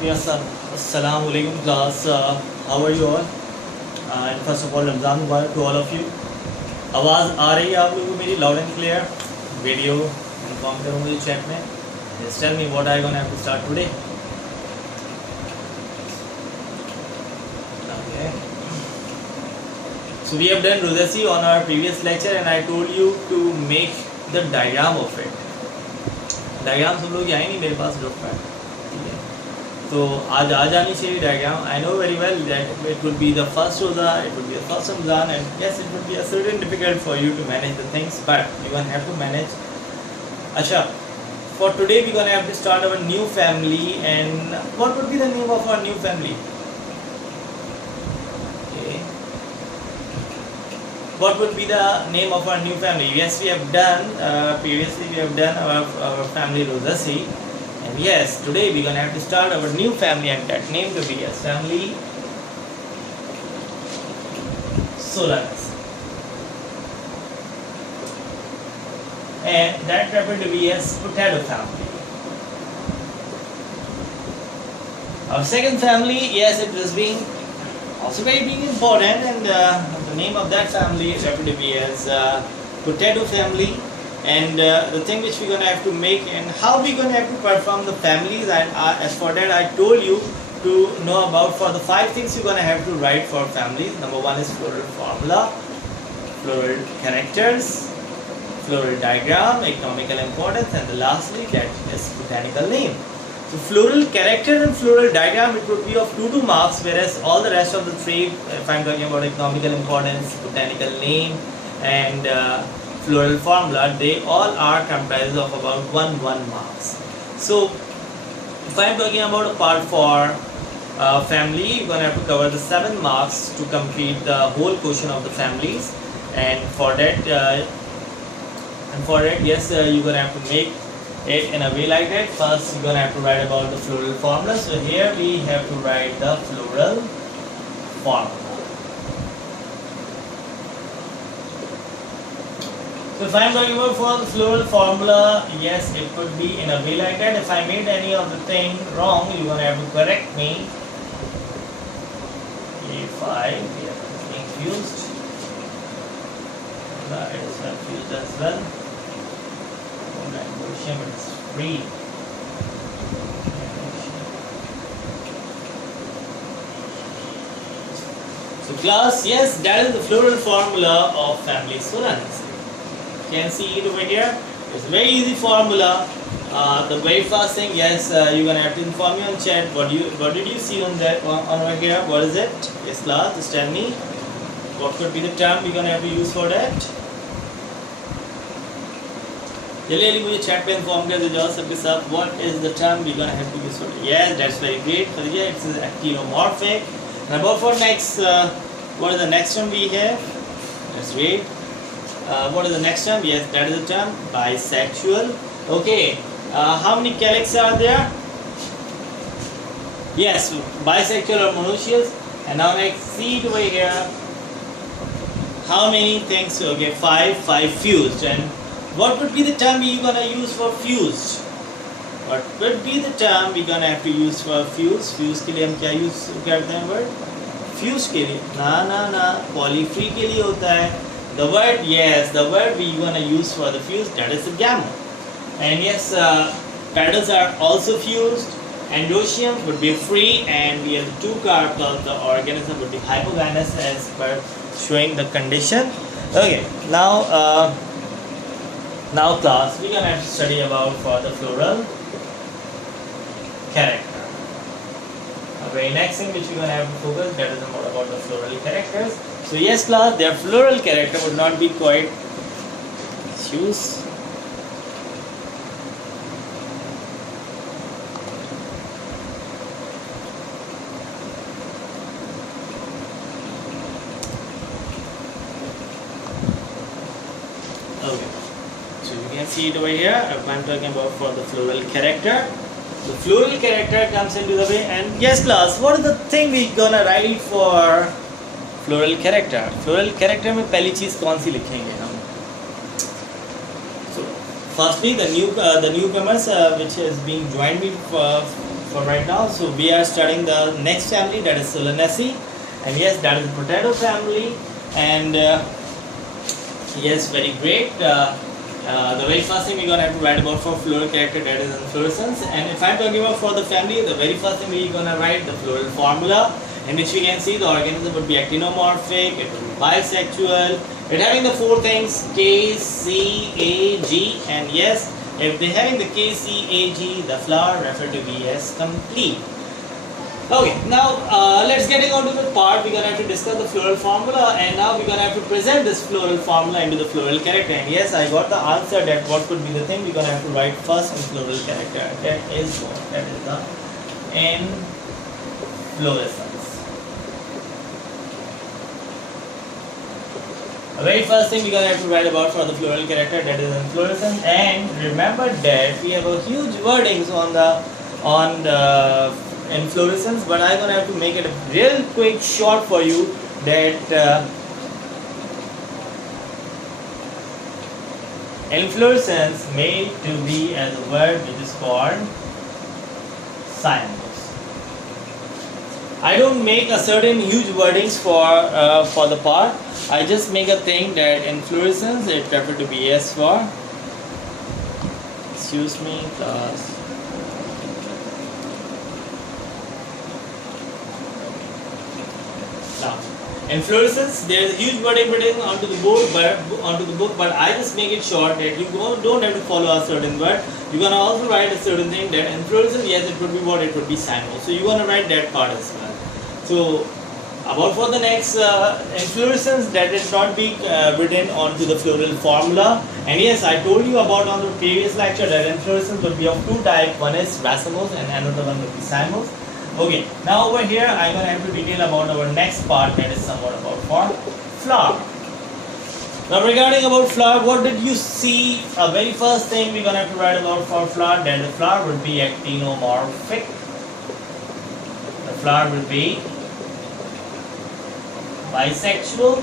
Yes, sir. Assalamu alaikum class. How are you all? And first of all, Ramzan Mubarak to all of you. आवाज़ आ रही है आप लोगों को मेरी loud and clear? Video inform करो मुझे चैट में. Just tell me what I gonna have to start today. Okay. So we have done Rosacea on our previous lecture and I told you to make the diagram of it. Diagram सब लोग आए नहीं मेरे पास group में. तो आज आ जानी चाहिए diagram. I know very well that it would be the first roza, it would be the first Ramzan and yes it would be a certain difficult for you to manage the things but you can have to manage. अच्छा, for today we gonna have to start our new family and what would be the name of our new family? What would be the name of our new family? Yes, we have done previously. We have done our family Rosacea. And yes, today we're gonna have to start our new family and that name to be as family Solanus. And that happened to be as potato family. Our second family, yes, it was being also very being important and the name of that family is happened to be as potato family. And the thing which we're going to have to make and how we're going to have to perform the families, and as for that I told you to know about for the 5 things you're going to have to write for families. Number 1 is floral formula, floral characters, floral diagram, economical importance, and the lastly that is botanical name. So floral character and floral diagram, it would be of 2 marks, whereas all the rest of the 3, if I'm talking about economical importance, botanical name and floral formula, they all are comprised of about 1 marks. So if I'm talking about a part for family, you're going to have to cover the 7 marks to complete the whole portion of the families. And for that yes, you're going to have to make it in a way like that. First you're going to have to write about the floral formula. So here we have to write the floral formula. So if I am talking about for the floral formula, yes, it could be in a way like that. If I made any of the thing wrong, you're going to have to correct me. If I get confused, it is confused as well. It's free. So class, yes, that is the floral formula of family Solanus. Can see it over here. It's a very easy formula. The very first thing, yes, you're gonna have to inform me on chat. What did you see on that on over here? What is it? Yes, class, just tell me. What could be the term we're gonna have to use for that? जल्दी मुझे chat पे inform कर दे जाओ सबके साथ. What is the term we're gonna have to use for that? Yes, that's very great. Khadija, it's actinomorphic. And about for next, what is the next one we have? That's great. What is the next term? Yes, that is the term bisexual. Okay, how many calyx are there? Yes, bisexual or monoecious. And now next, see it over here. How many things? Okay, 5 fused. And what would be the term we're gonna use for fused? What would be the term we're gonna have to use for fused? Fused के लिए हम क्या use करते हैं word? Fused के लिए ना polyfree के लिए होता है. The word, yes, the word we gonna use for the fused, that is the gamma. And yes, petals are also fused. Endosperm would be free, and we have 2 carbs of the organism would be hypogamous as per showing the condition. Okay, now class, we're gonna have to study about for the floral character. The very next thing which we're gonna have to focus, that is more about the floral characters. So yes class, their floral character would not be quite issues. Okay, so you can see it over here. I'm talking about for the floral character. The floral character comes into the way, and yes class, what is the thing we're gonna write for floral character में पहली चीज़ कौन सी लिखेंगे हम? firstly the newcomers which has been joined me for right now. So we are studying the next family, that is Solanaceae, and yes, that is the potato family. And yes, very great. The very first thing we're gonna have to write about for floral character, that is inflorescence. And if I'm talking about for the family, the very first thing we're gonna write the floral formula, in which we can see the organism would be actinomorphic, it would be bisexual, it having the four things K, C, A, G, and yes, if they're having the K, C, A, G, the flower referred to be as complete. Okay, now let's get on to the part we're gonna have to discuss the floral formula, and now we're gonna have to present this floral formula into the floral character. And yes, I got the answer that what could be the thing we're gonna have to write first in floral character. That is what? That is the inflorescence. The very first thing we're gonna have to write about for the floral character, that is inflorescence. And remember that we have a huge wordings on the inflorescence, but I'm gonna have to make it a real quick short for you. That inflorescence made to be as a word which is called cymose. I don't make a certain huge wordings for the part. I just make a thing that inflorescence it referred to be as for, excuse me class. Now, inflorescence, there is a huge wording written onto the book, but I just make it short that you don't have to follow a certain word. You're gonna also write a certain thing that inflorescence, yes, it would be what? It would be cymose. So you're gonna write that part as well. So about for the next inflorescence, that is not be written onto the floral formula. And yes, I told you about on the previous lecture that inflorescence would be of two types. One is racemose and another one would be cymose. Okay, now over here I'm going to have to detail about our next part, that is somewhat about for flower. Now regarding about flower, what did you see? Very first thing we're going to have to write about for flower, that the flower would be actinomorphic. The flower will be bisexual,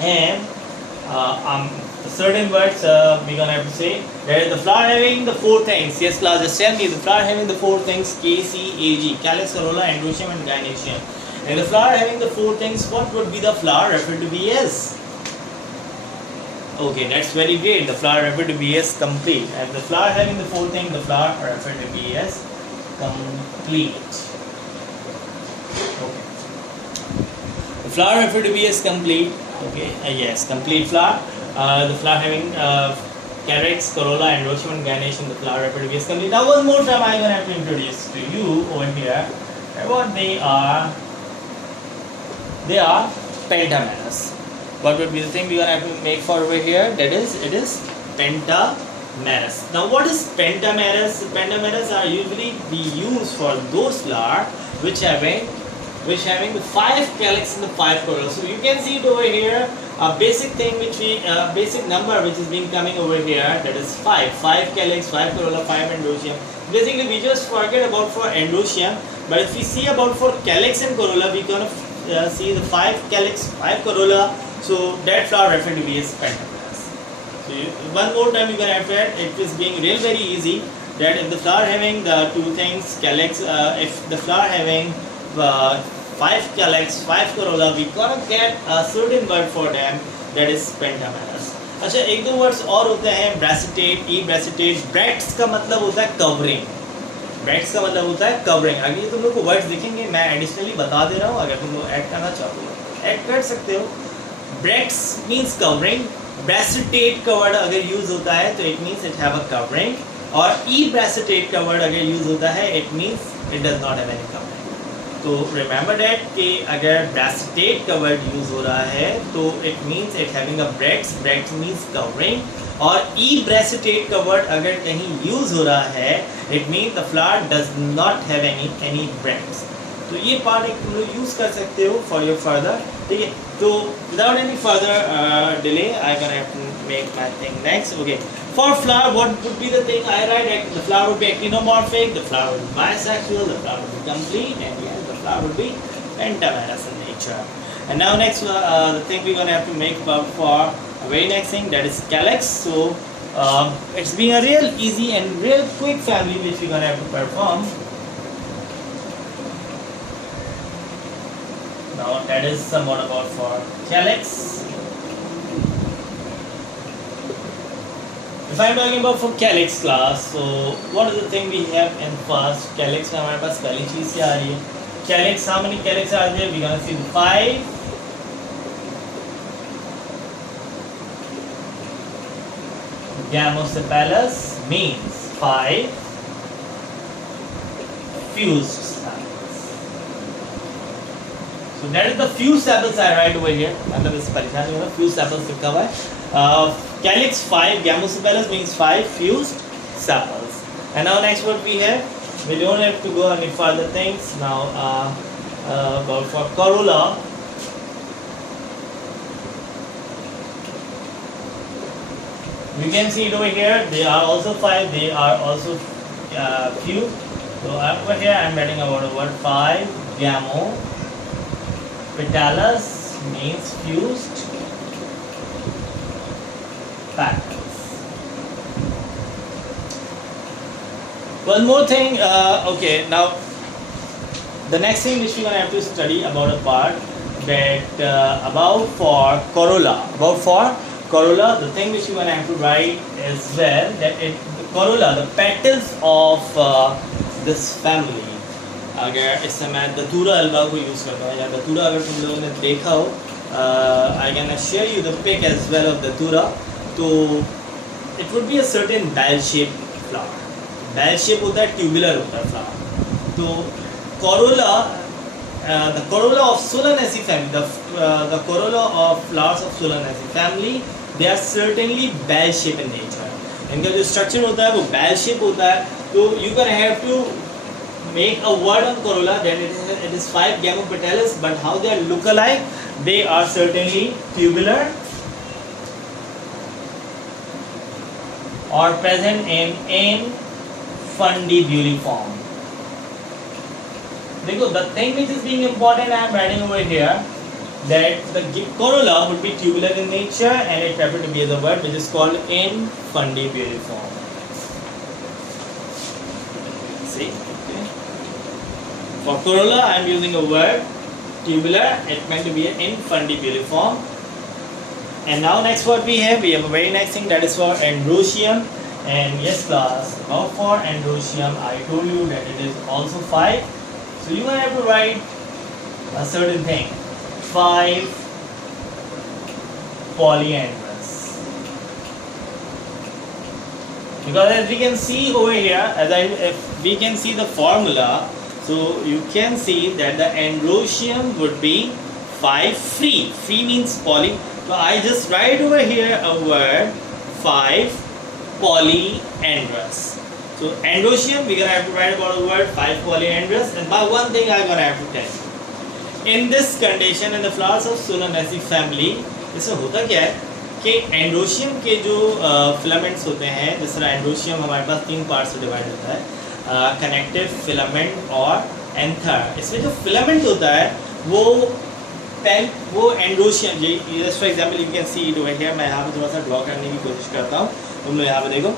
and certain words we're gonna have to say that the flower having the four things. Yes, class, just tell me the flower having the four things K, C, A, G, calyx, corolla, androecium, and gynoecium. And the flower having the four things, what would be the flower referred to be as? Okay, that's very great. The flower referred to be as complete. And the flower having the four things, the flower referred to be as complete. Okay. The flower referred to be as complete. Okay, yes, complete flower. The flower having calyx, corolla, androecium, and gynoecium, the flower referred to be as complete. Now one more time I'm going to have to introduce to you over here what they are. They are pentamerous. What would be the thing we're going to have to make for over here? That is, it is pentamerous. Now what is pentamerous? Pentamerous are usually be used for those flowers which having the 5 calyx and the 5 corolla. So you can see it over here, a basic thing which basic number which is being coming over here, that is 5 calyx, 5 corolla, 5 androecium. Basically we just forget about for androecium, but if we see about for calyx and corolla, we gonna see the 5 calyx, 5 corolla. So that flower referred to be as pentamerous. So one more time you gonna have to add, it is being real very easy, that if the flower having the two things calyx, if the flower having 5 calyx, 5 corolla, we gonna get a certain word for them, that is pentamerous. अच्छा, एक दो words और होते हैं, ब्रैसिटेट, ई ब्रैसिटेट. Brats का मतलब होता है कवरिंग. ब्रैट्स का मतलब होता है कवरिंग. अगर ये तुम लोग को वर्ड्स दिखेंगे, मैं एडिशनली बता दे रहा हूँ, अगर तुम लोग ऐड करना चाहते हो ऐड कर सकते हो. Brats means covering. ब्रैसिटेट का वर्ड अगर यूज होता है तो it means it have a covering, और ई ब्रैसिटेट का वर्ड अगर यूज होता है it means it does not have any covering. तो रिमेंबर दैट कि अगर ब्रैसिटेट का वर्ड यूज हो रहा है तो it means it having a brats. Brats means covering. और ई ब्रैसिटेट का वर्ड अगर कहीं यूज हो रहा है it means the flower does not have any brats. तो ये पार्ट एक तुम लोग यूज कर सकते हो फॉर योर फर्दर. ठीक है, तो without any further delay I can have to make my thing next. Okay, for flower what would be the thing I write? The flower would be actinomorphic, the flower would be bisexual, the flower would be complete, and yes, the flower would be pentamerous in nature. And now next the thing we're going to have to make for very next thing, that is calyx. So It's being a real easy and real quick family which we're gonna have to perform. Now that is somewhat about for calyx. If I'm talking about for calyx class, so what is the thing we have in first? Calyx में हमारे पास पहली चीज़ क्या आ रही है? Calyx, how many calyx are there? We're gonna see the 5. Gamosepalous means 5 fused sepals. So that is the fused sepals I write over here. मतलब इस परीक्षा में fused sepals लिखा हुआ है. Calyx 5, Gamosepalous means 5 fused sepals. And now next what we have, we don't have to go any further things. Now about for corolla, you can see it over here. They are also 5. They are also fused. So over here I am writing about the word 5. Gamosepalous means fused petals. One more thing. Okay, now the next thing which we're gonna have to study about a part that about for corolla. About for corolla, the thing which you're gonna have to write as well that the corolla, the petals of this family. अगर इस समय दतूरा Alva को use करता है या दतूरा अगर तुम लोगों ने देखा हो, I can share you the pic as well of datura. तो it would be a certain bell-shaped flower. Bell-shape होता है, tubular होता है flower. तो corolla, the corolla of Solanaceae family, the corolla of flowers of Solanaceae family, they are certainly bell-shaped in nature. इनका जो structure होता है वो bell-shaped होता है. तो you can have to make a word on corolla that it is 5 Gamosepalous, but how they are look alike? They are certainly tubular or present in fundibuliform. देखो, the thing which is being important I am writing over here that the corolla would be tubular in nature and it happens to be the word which is called infundibuliform. See? Okay. For corolla I am using a word tubular, it meant to be an infundibuliform. And now next what we have a very next thing that is for androecium. And yes class, about for androecium I told you that it is also 5. So you have to write a certain thing, 5 polyandrous. Because as we can see over here, if we can see the formula, so you can see that the androecium would be 5 free. Free means poly. So I just write over here a word 5 polyandrous. So androecium, we're gonna have to write about a word 5 polyandrous. And by one thing I'm gonna have to tell you. In this condition, in the flowers of Solanaceae family, इसमें होता क्या है कि androecium के जो filaments होते हैं, जिस तरह एंड्रोशियम हमारे पास 3 पार्ट्स में डिवाइड होता है, कनेक्टिव, फिलामेंट और एंथर. इसमें जो फिलामेंट होता है वो androecium, just for example you can see it over here. मैं यहाँ पे थोड़ा सा ड्रॉ करने की कोशिश करता हूँ, तुम लोग यहाँ पे देखो.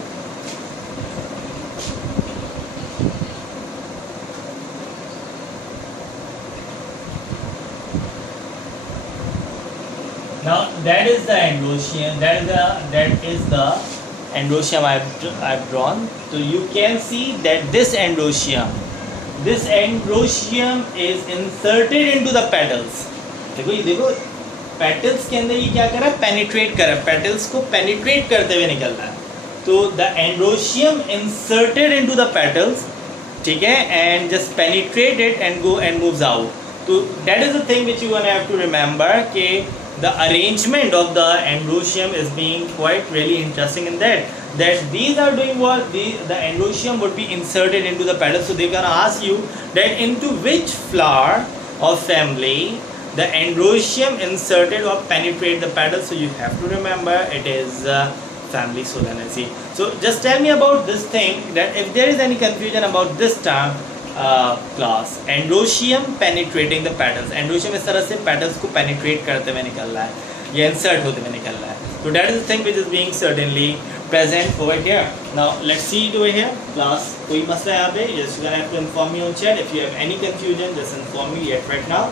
Now that is the androecium. That is the androecium I've drawn. So you can see that this androecium is inserted into the petals. देखो ये देखो petals के अंदर ये क्या कर रहा है, penetrate कर रहा है, petals को penetrate करते हुए निकल रहा है. तो the androecium inserted into the petals, ठीक है, and just penetrate it and go and moves out. So that is the thing which you gonna have to remember कि the arrangement of the androecium is being quite really interesting in that these are doing what the androecium would be inserted into the petals. So they're gonna ask you that into which flower or family the androecium inserted or penetrate the petals. So you have to remember it is family Solanaceae. So just tell me about this thing, that if there is any confusion about this term, class androecium penetrating the petals. Androecium इस तरह से petals को penetrate करते हुए निकल रहा है या insert होते हुए निकल रहा है. So that is the thing which is being certainly present over here. Now let's see it over here. Class, कोई मसला है यहाँ पे? Just you're gonna have to inform me on chat. If you have any confusion, just inform me yet right now.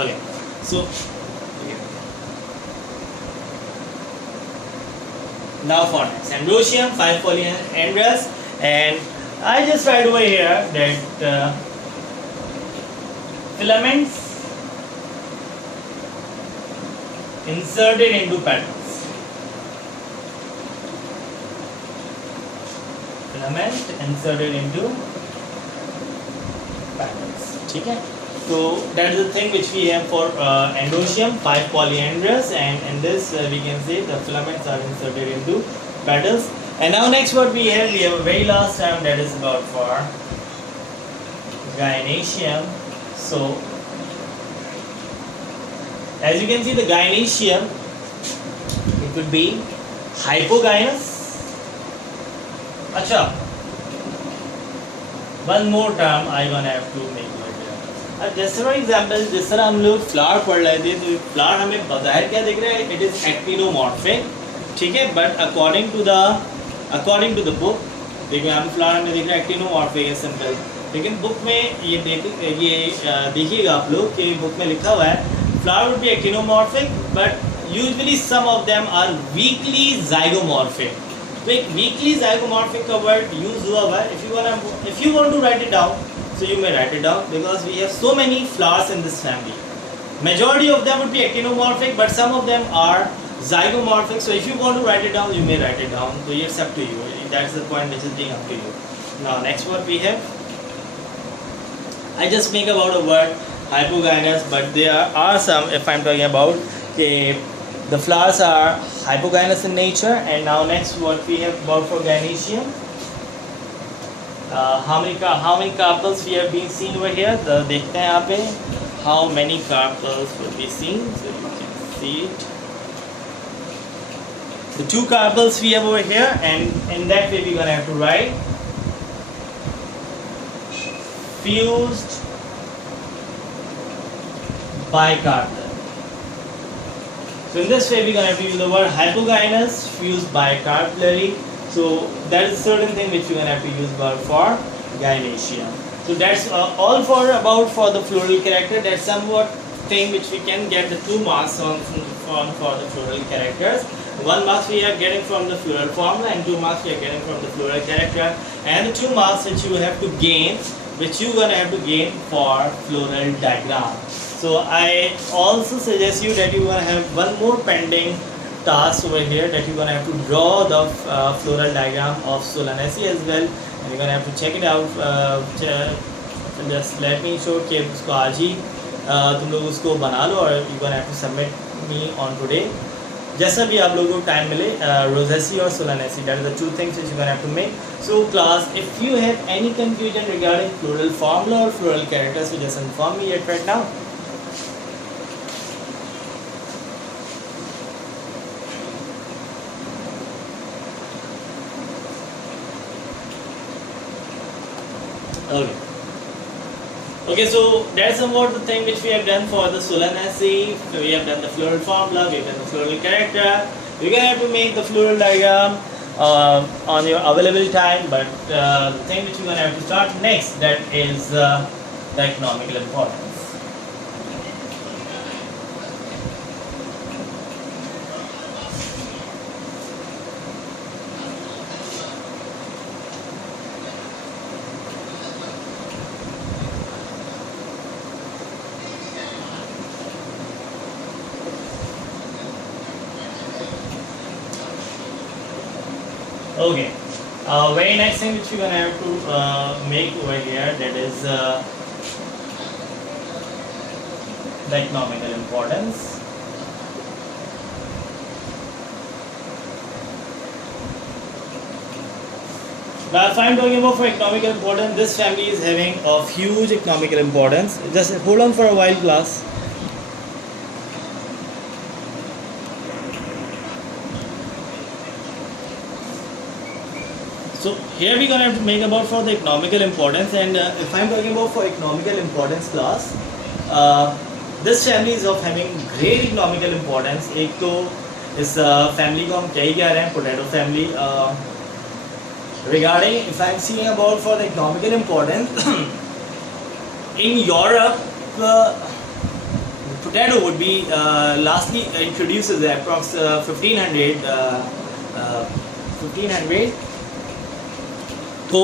Okay, so now for next, Ambrosium, 5 polyandrous, and I just write over here that filaments inserted into petals. Filament inserted into petals. ठीक है? So that is the thing which we have for Androecium, 5 polyandrous, and in this we can say the filaments are inserted into petals. And now next what we have a very last term that is about for Gynoecium. So as you can see, the Gynoecium, it could be hypogynous. Acha, one more term I gonna have to make. जैसे for example जिस तरह हम लोग flower पढ़ रहे थे तो flower हमें बज़ाहिर क्या दिख रहा है, इट इज़ एक्टिनोमॉर्फिक, ठीक है, but according to the book देखो यहाँ पे फ्लावर हमें दिख रहा है एक्टिनोमॉर्फिक है सिंपल, लेकिन बुक में ये देखिएगा आप लोग कि बुक में लिखा हुआ है flower would be actinomorphic but usually some of them are weakly zygomorphic. तो एक वीकली जाइगोमॉर्फिक का वर्ड यूज हुआ हुआ है. If you want to write it down, so you may write it down because we have so many flowers in this family. Majority of them would be actinomorphic, but some of them are zygomorphic. So if you want to write it down, you may write it down. So it's up to you. That's the point which is being up to you. Now next word we have. I just make about a word hypogynous, but there are some. If I'm talking about the flowers are hypogynous in nature, and now next what we have about for Gynoecium. How many carpels we have been seen over here? तो देखते हैं यहाँ पे how many carpels will be seen. So you can see it. The 2 carpels we have over here, and in that way we're gonna have to write fused bicarpal. So in this way we're gonna have to use the word hypogynous, fused bicarpellary. So that is certain thing which we're gonna have to use about for Gynoecium. So that's all for the floral character. That's somewhat thing which we can get the 2 marks on for the floral characters. 1 marks we are getting from the floral formula, and 2 marks we are getting from the floral character. And the 2 marks which you have to gain, which you gonna have to gain for floral diagram. So I also suggest you that you gonna have one more pending task over here, that you're gonna have to draw the floral diagram of Solanaceae as well, and you're gonna have to check it out. Just let me show कि उसको आज ही तुम लोग उसको बना लो, और you're gonna have to submit me on today. जैसा भी आप लोगों को टाइम मिले, Rosaceae और Solanaceae, that are the 2 things which you're gonna have to make. So class, if you have any confusion regarding floral formula or floral characters, so just inform me yet right now. Okay, so that's somewhat the thing which we have done for the Solanaceae. We have done the floral formula, we have done the floral character. We're gonna have to make the floral diagram on your available time, but the thing which we're gonna have to start next, that is the economical importance. Okay, very next thing which we're gonna have to make over here, that is the economical importance. Now if I'm talking about for economical importance, this family is having a huge economical importance. Just hold on for a while, class. So here we're gonna have to make about for the economical importance, and if I'm talking about for economical importance class, This family is of having great economical importance. एक तो इस family को हम क्या ही कह रहे हैं, potato family. Regarding, if I'm seeing about for the economical importance, in Europe, potato would be lastly introduced as approx 1500. तो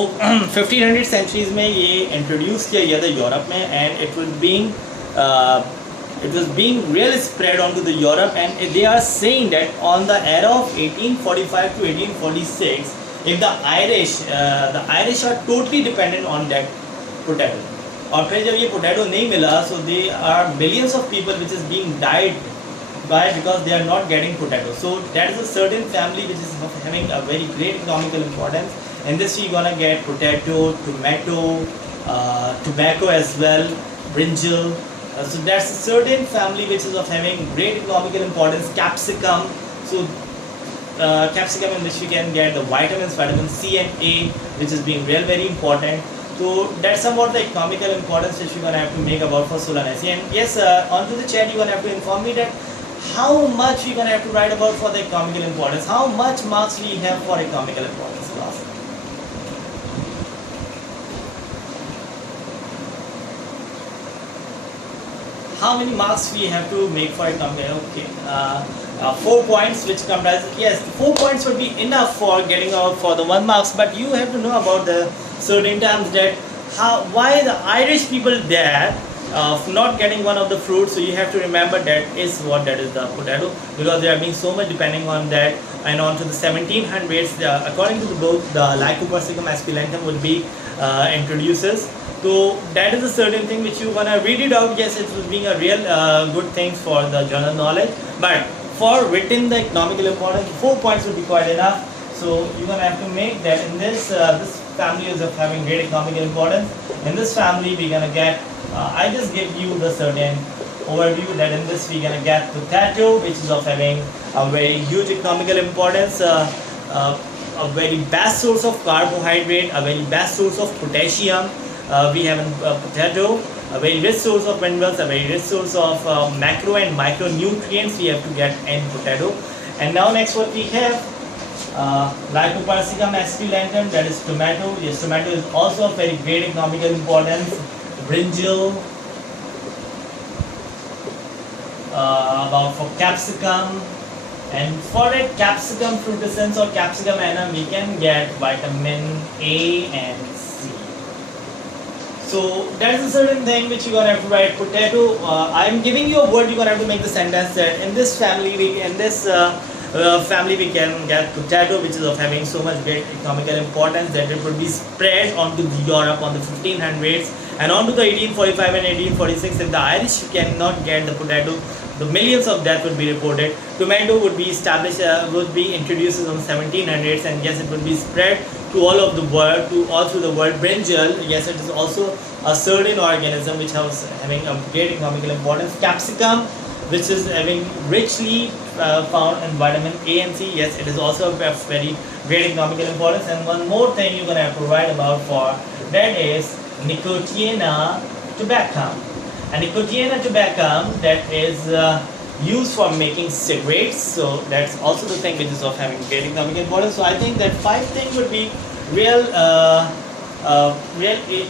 1500 सेंचुरीज में ये इंट्रोड्यूस किया गया था यूरोप में, and it was being really spread onto the Europe, and they are saying that on the era of 1845 to 1846, if the Irish are totally dependent on that potato. और फिर जब ये potato नहीं मिला, so there are millions of people which is being died because they are not getting potato. So that is a certain family which is having a very great economical importance. In this you're gonna get potato, tomato, tobacco as well, brinjal. So that's a certain family which is of having great economical importance. Capsicum. So capsicum in which we can get the vitamins, vitamin C and A, which is being very important. So that's somewhat the economical importance which we're gonna have to make about for Solanacea. And yes, onto the chat you're gonna have to inform me that how much we're gonna have to write about for the economical importance. How much marks we have for economical importance class. How many marks we have to make for economical? Okay, 4 points which comprise, yes, 4 points would be enough for getting out for the 1 marks, but you have to know about the certain terms that why the Irish people there not getting one of the fruits. So you have to remember that is the potato, because they are being so much depending on that. And on to the 1700s, according to the book, the Lycopersicum esculentum would be introduces. So that is a certain thing which you wanna read it out. Yes, it was being a real good thing for the general knowledge, but for written the economical importance, 4 points would be quite enough. So you're gonna have to make that in this this family is of having great economical importance. In this family we're gonna get I just give you the certain overview that in this we're gonna get potato, which is of having a very huge economical importance, a very best source of carbohydrate, a very best source of potassium. We have potato, a very rich source of minerals, a very rich source of macro and micronutrients we have to get in potato. And now next what we have, Lycopersicum esculentum, that is tomato. Yes, tomato is also of very great economical importance. Brinjal, about for capsicum, and for a capsicum frutescens or capsicum annum we can get vitamin A and C. So that is a certain thing which you're gonna have to write. Potato, I'm giving you a word, you're gonna have to make the sentence that in this family family we can get potato, which is of having so much great economical importance that it would be spread onto the Europe on the 1500s and onto the 1845 and 1846. If the Irish cannot get the potato, the millions of death would be reported. Tomato would be established, would be introduced in the 1700s, and yes, it would be spread to all of the world, to all through the world. Brinjal, yes, it is also a certain organism which has having a great economical importance. Capsicum, which is having richly found in vitamin A and C, yes, it is also of very great economical importance. And one more thing you're gonna have to write about for that is Nicotiana tabacum. And Nicotiana tabacum, that is used for making cigarettes, so that's also the thing which is of having great economic importance. So I think that 5 things would be real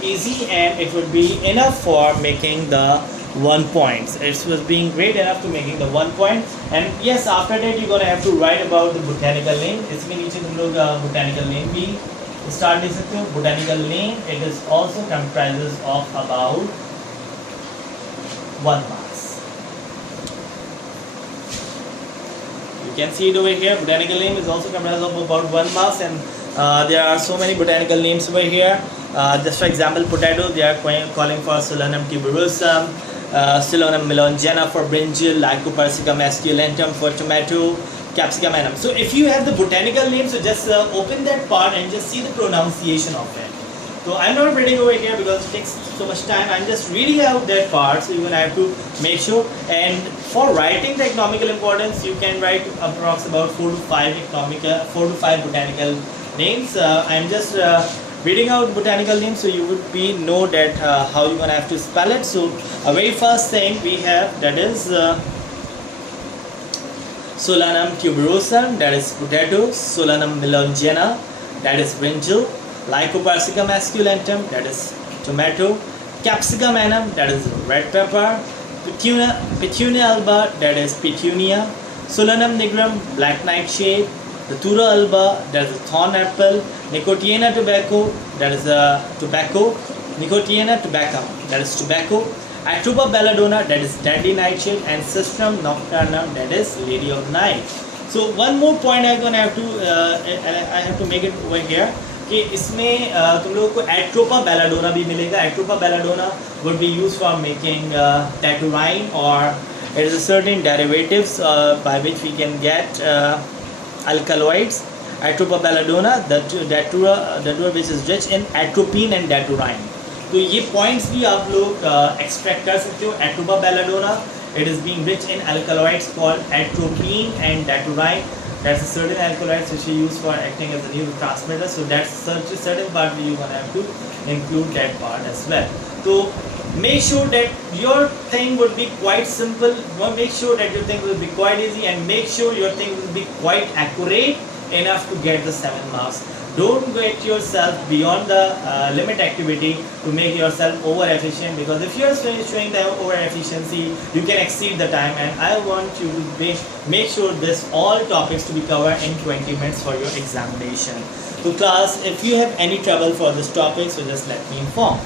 easy, and it would be enough for making the 1 point. It was being great enough to making the 1 point. And yes, after that you're gonna have to write about the botanical name. इसमें नीचे तुम लोग botanical name भी start ले सकते हो. Botanical name, it is also comprises of about 1 marks. You can see it over here. Botanical name is also comprised of about 1 marks, and there are so many botanical names over here. Just for example, potato, they are calling for Solanum tuberosum, Solanum melongena for brinjal, Lycopersicum esculentum for tomato, Capsicum annum. So if you have the botanical name, so just open that part and just see the pronunciation of it. So I'm not reading over here because it takes so much time. I'm just reading out that part, so you're gonna have to make sure. And for writing the economical importance, you can write approx about 4 to 5 botanical names. I'm just reading out botanical names, so you would be know that how you're gonna have to spell it. So a very first thing we have, that is Solanum tuberosum, that is potato. Solanum melongena, that is brinjal. Lycopersicum esculentum, that is tomato. Capsicum annuum, that is red pepper. Petunia alba, that is petunia. Solanum nigrum, black nightshade. Datura alba, that is a thorn apple. Nicotiana tobacco, that is a tobacco. Nicotiana tobaccum, that is tobacco. Atropa belladonna, that is deadly nightshade. And Sistrum nocturnum, that is lady of night. So one more point I'm gonna have to I have to make it over here कि इसमें तुम लोगों को Atropa belladonna भी मिलेगा. Atropa belladonna would be used for making taturine, or it is a certain derivatives by which we can get alkaloids. Atropa belladonna, the datura which is rich in atropine and daturine. तो ये points भी आप लोग extract कर सकते हो. Atropa belladonna, it is being rich in alkaloids called atropine and daturine. That's a certain alkaloids which we use for acting as a neurotransmitter. So that's such a certain part where you're gonna have to include that part as well. So make sure that your thing would be quite simple. Make sure that your thing will be quite easy, and make sure your thing will be quite accurate enough to get the 7 marks. Don't get yourself beyond the limit activity to make yourself over efficient, because if you are showing the over efficiency, you can exceed the time, and I want you to make sure this all topics to be covered in 20 minutes for your examination. So class, if you have any trouble for this topic, so just let me inform.